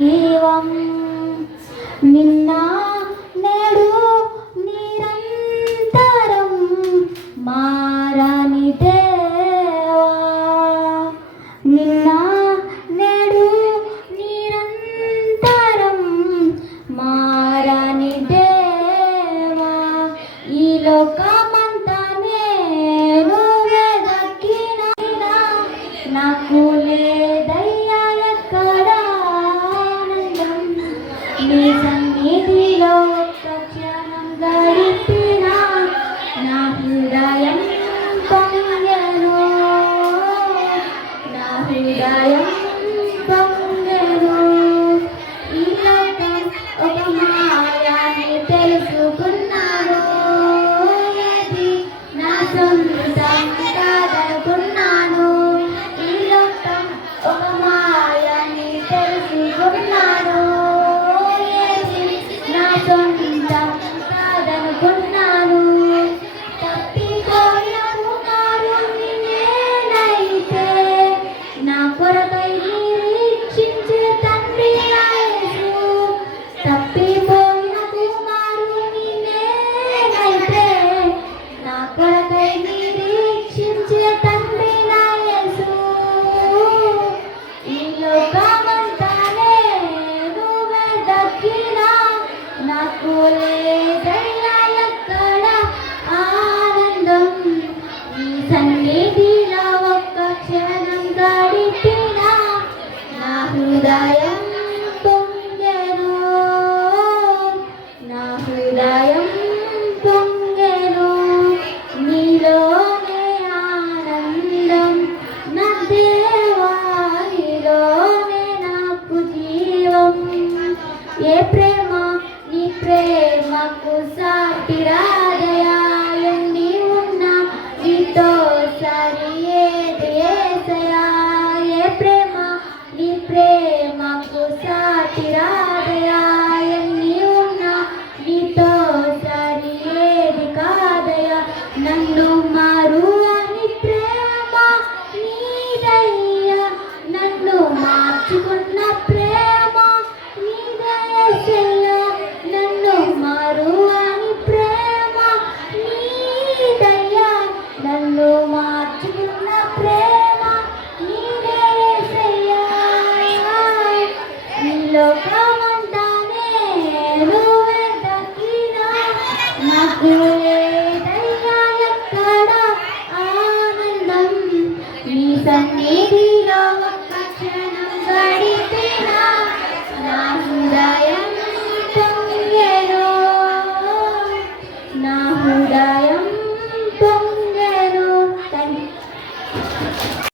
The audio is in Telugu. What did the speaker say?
జీవం నిన్న నేడు నిరంతరం మారని దేవా, నిన్న నేడు నిరంతరం మారని దేవా, ఈ లోకమంతా నేను వెదకిన నాకు లేదయ్యా ఎక్కడ నీ సన్నిధిలో ఒక్క క్షణం గడిపిన నా హృదయం పొంగెను, నా హృదయం పొంగెను. ఈ లోకం ఒక మాయని తెలుసుకున్నాను, అది నా సొంతం కాదనుకున్నాను. ఈ లోకం ఒక మాయని తెలుసుకున్నాను, సొంతం కాదనుకున్నాను. తప్పిపోయిన కుమారుణ్ణి నేనైతే నా కొరకై నిరీక్షించే తండ్రి యేసు. తప్పిపోయిన కుమారుణ్ణి నేనైతే నా కొరకై నిరీక్షించే తండ్రి యేసు. ఈ లోకమంతా నేను వెదకిన నాకు లేదయ్యా ఎక్కడ ఆనందం, నీ సన్నిధిలో ఒక్క క్షణం గడిపిన నా హృదయం పొంగెను, నా హృదయం పొంగెను. నీలోనే ఆనందం నా దేవా, నీలోనే నాకు జీవం. ఏ ప్రేమ నీ ప్రేమకు సాటి రాదయా, ఎండి ఉన్న నీతో సరి ఏది యేసయ్యా. ఏ ప్రేమ నీ ప్రేమకు సాటి రాదయా, ఎండి ఉన్న నీతో సరి ఏది కాదయా. నన్ను మారువని ప్రేమ నీదయ్యా, నన్ను మార్చుకున్న ప్రేమ నీదయ్యా. నన్ను మారువని ప్రేమ నీదయ్యా, నన్ను మార్చుకున్న ప్రేమ నీదయ్యా. ఈ లోక